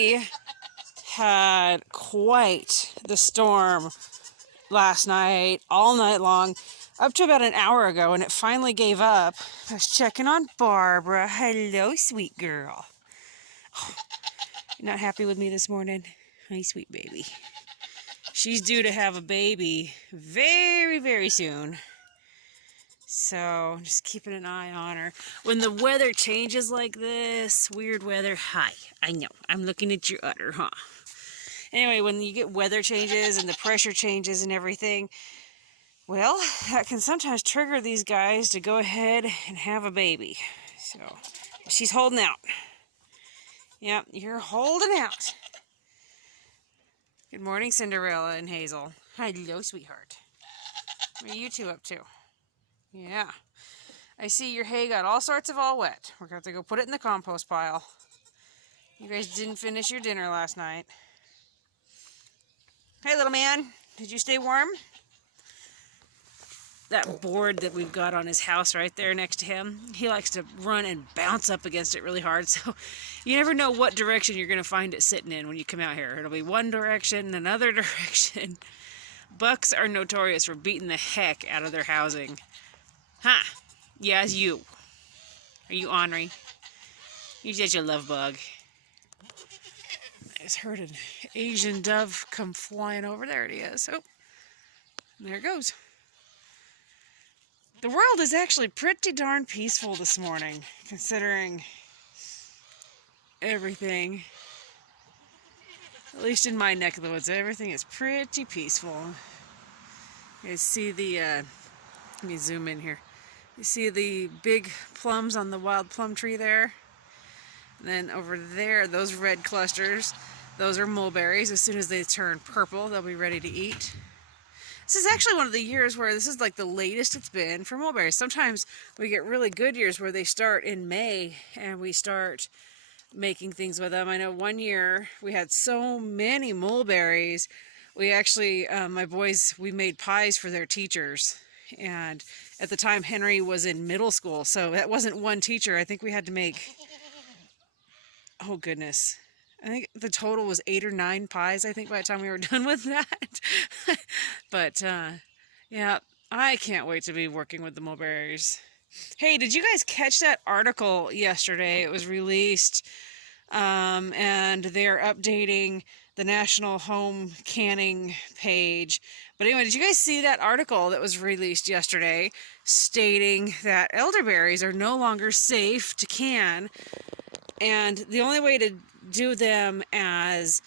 We had quite the storm last night, all night long, up to about an hour ago, and it finally gave up. I was checking on Barbara. Hello, sweet girl. Oh, you're not happy with me this morning? Hi, sweet baby. She's due to have a baby very, very soon. So, just keeping an eye on her. When the weather changes like this, weird weather, hi, I know, I'm looking at your udder, huh? Anyway, when you get weather changes and the pressure changes and everything, well, that can sometimes trigger these guys to go ahead and have a baby. So, she's holding out. Yep, you're holding out. Good morning, Cinderella and Hazel. Hello, sweetheart. What are you two up to? Yeah. I see your hay got all sorts of all wet. We're going to have to go put it in the compost pile. You guys didn't finish your dinner last night. Hey, little man. Did you stay warm? That board that we've got on his house right there next to him, he likes to run and bounce up against it really hard. So you never know what direction you're going to find it sitting in when you come out here. It'll be one direction, another direction. Bucks are notorious for beating the heck out of their housing. Huh? Yeah, it's you. Are you ornery? You're such a love bug. I just heard an Asian dove come flying over. There it is. Oh, there it goes. The world is actually pretty darn peaceful this morning, considering everything. At least in my neck of the woods, everything is pretty peaceful. You guys see the, let me zoom in here. You see the big plums on the wild plum tree there? And then over there, those red clusters, those are mulberries. As soon as they turn purple, they'll be ready to eat. This is actually one of the years where this is like the latest it's been for mulberries. Sometimes we get really good years where they start in May and we start making things with them. I know one year we had so many mulberries. We actually, my boys, we made pies for their teachers. And at the time, Henry was in middle school, so that wasn't one teacher. I think we had to make, oh goodness, I think the total was 8 or 9 pies, I think, by the time we were done with that. But, yeah, I can't wait to be working with the mulberries. Hey, did you guys catch that article yesterday? It was released, and they're updating the National Home Canning page. But anyway, did you guys see that article that was released yesterday stating that elderberries are no longer safe to can, and the only way to do them as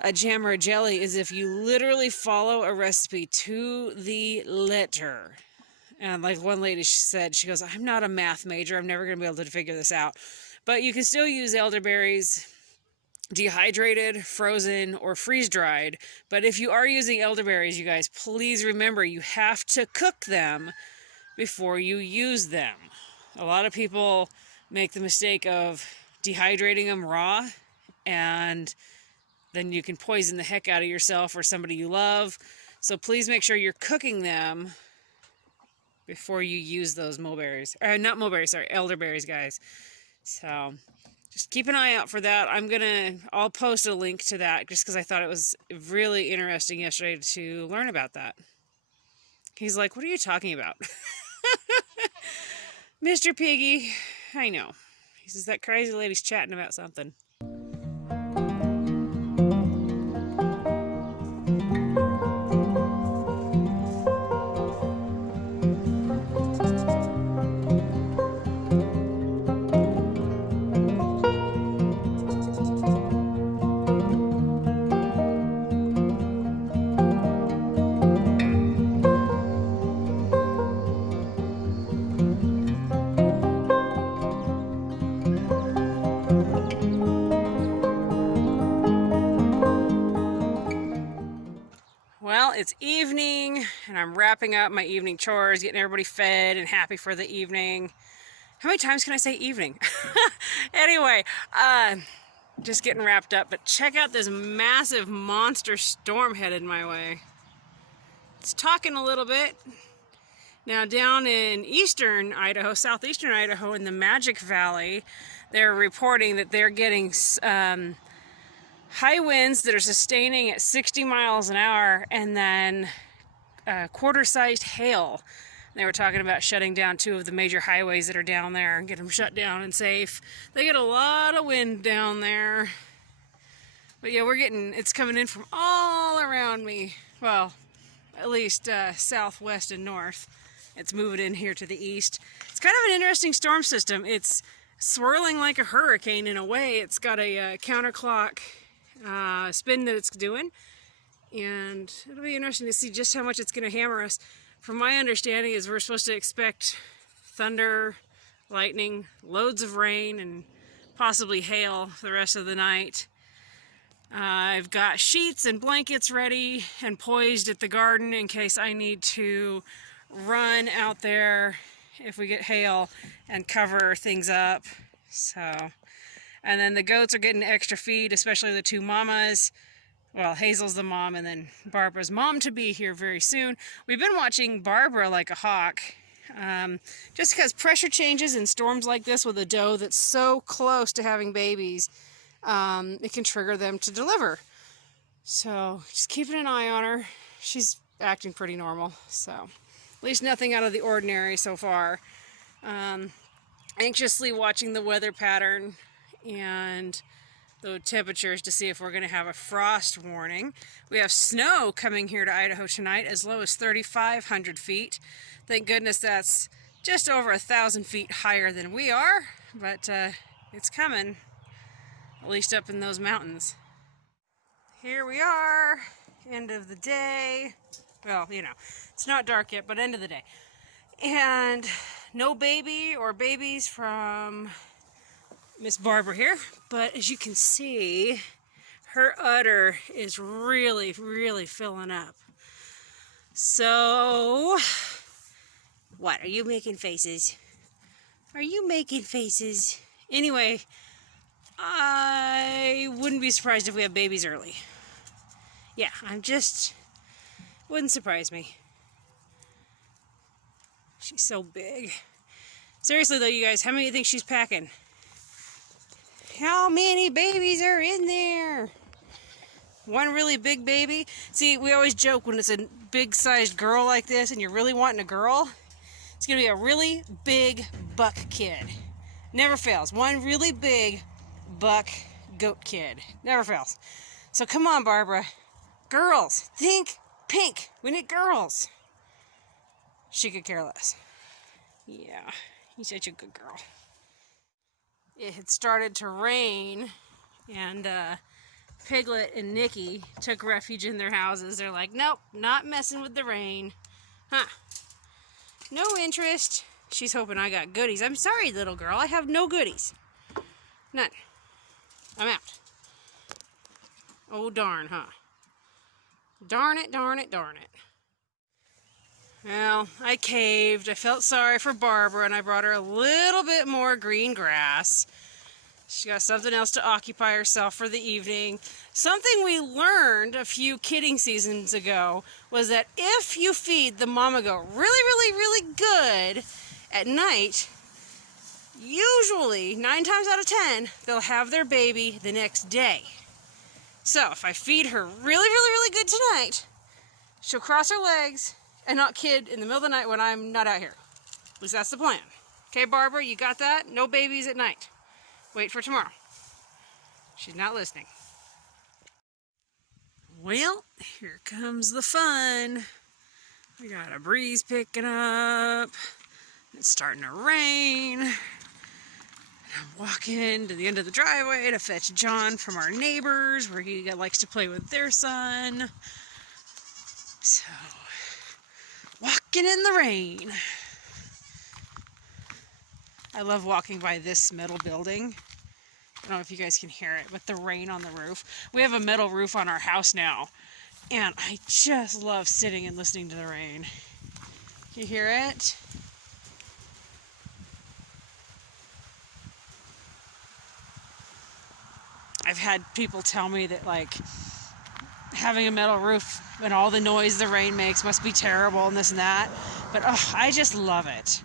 a jam or a jelly is if you literally follow a recipe to the letter. And like one lady, she said, she goes, I'm not a math major, I'm never going to be able to figure this out. But you can still use elderberries dehydrated, frozen, or freeze-dried. But if you are using elderberries, you guys, please remember you have to cook them before you use them. A lot of people make the mistake of dehydrating them raw, and then you can poison the heck out of yourself or somebody you love. So please make sure you're cooking them before you use those mulberries. Not mulberries, sorry, elderberries, guys. So just keep an eye out for that. I'll post a link to that just because I thought it was really interesting yesterday to learn about that. He's like, what are you talking about? Mr. Piggy, I know. He says that crazy lady's chatting about something. Well, it's evening, and I'm wrapping up my evening chores, getting everybody fed and happy for the evening. How many times can I say evening? Anyway, just getting wrapped up, but check out this massive monster storm headed my way. It's talking a little bit. Now down in eastern Idaho, southeastern Idaho, in the Magic Valley, they're reporting that they're getting high winds that are sustaining at 60 miles an hour, and then quarter-sized hail. They were talking about shutting down 2 of the major highways that are down there and get them shut down and safe. They get a lot of wind down there. But yeah, it's coming in from all around me. Well, at least southwest and north. It's moving in here to the east. It's kind of an interesting storm system. It's swirling like a hurricane in a way. It's got a counterclock spin that it's doing. And it'll be interesting to see just how much it's going to hammer us. From my understanding is we're supposed to expect thunder, lightning, loads of rain, and possibly hail the rest of the night. I've got sheets and blankets ready and poised at the garden in case I need to run out there if we get hail and cover things up. So, and then the goats are getting extra feed, especially the 2 mamas. Well, Hazel's the mom, and then Barbara's mom to be here very soon. We've been watching Barbara like a hawk, just because pressure changes in storms like this with a doe that's so close to having babies, it can trigger them to deliver. So just keeping an eye on her. She's acting pretty normal, so at least nothing out of the ordinary so far. Anxiously watching the weather pattern and the temperatures to see if we're going to have a frost warning. We have snow coming here to Idaho tonight, as low as 3,500 feet. Thank goodness that's just over 1,000 feet higher than we are, but it's coming, at least up in those mountains. Here we are, end of the day. Well, you know, it's not dark yet, but end of the day. And no baby or babies from Miss Barbara here, but as you can see, her udder is really, really filling up. So, what, are you making faces? Are you making faces? Anyway, I wouldn't be surprised if we have babies early. Yeah, wouldn't surprise me. She's so big. Seriously though, you guys, how many do you think she's packing? How many babies are in there? One really big baby. See, we always joke when it's a big-sized girl like this and you're really wanting a girl, it's going to be a really big buck kid. Never fails. One really big buck goat kid. Never fails. So come on, Barbara. Girls. Think pink. We need girls. She could care less. Yeah, you're such a good girl. It had started to rain, and Piglet and Nikki took refuge in their houses. They're like, nope, not messing with the rain. Huh. No interest. She's hoping I got goodies. I'm sorry, little girl. I have no goodies. None. I'm out. Oh, darn, huh? Darn it, darn it, darn it. Well, I caved. I felt sorry for Barbara, and I brought her a little bit more green grass. She got something else to occupy herself for the evening. Something we learned a few kidding seasons ago was that if you feed the mama goat really, really, really good at night, usually 9 times out of 10, they'll have their baby the next day. So if I feed her really, really, really good tonight, she'll cross her legs and not kid in the middle of the night when I'm not out here. At least that's the plan. Okay, Barbara, you got that? No babies at night. Wait for tomorrow. She's not listening. Well, here comes the fun. We got a breeze picking up. It's starting to rain. I'm walking to the end of the driveway to fetch John from our neighbors where he likes to play with their son. So, walking in the rain. I love walking by this metal building. I don't know if you guys can hear it, but the rain on the roof. We have a metal roof on our house now, and I just love sitting and listening to the rain. You hear it? I've had people tell me that, like, having a metal roof and all the noise the rain makes must be terrible and this and that. But, oh, I just love it.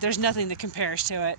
There's nothing that compares to it.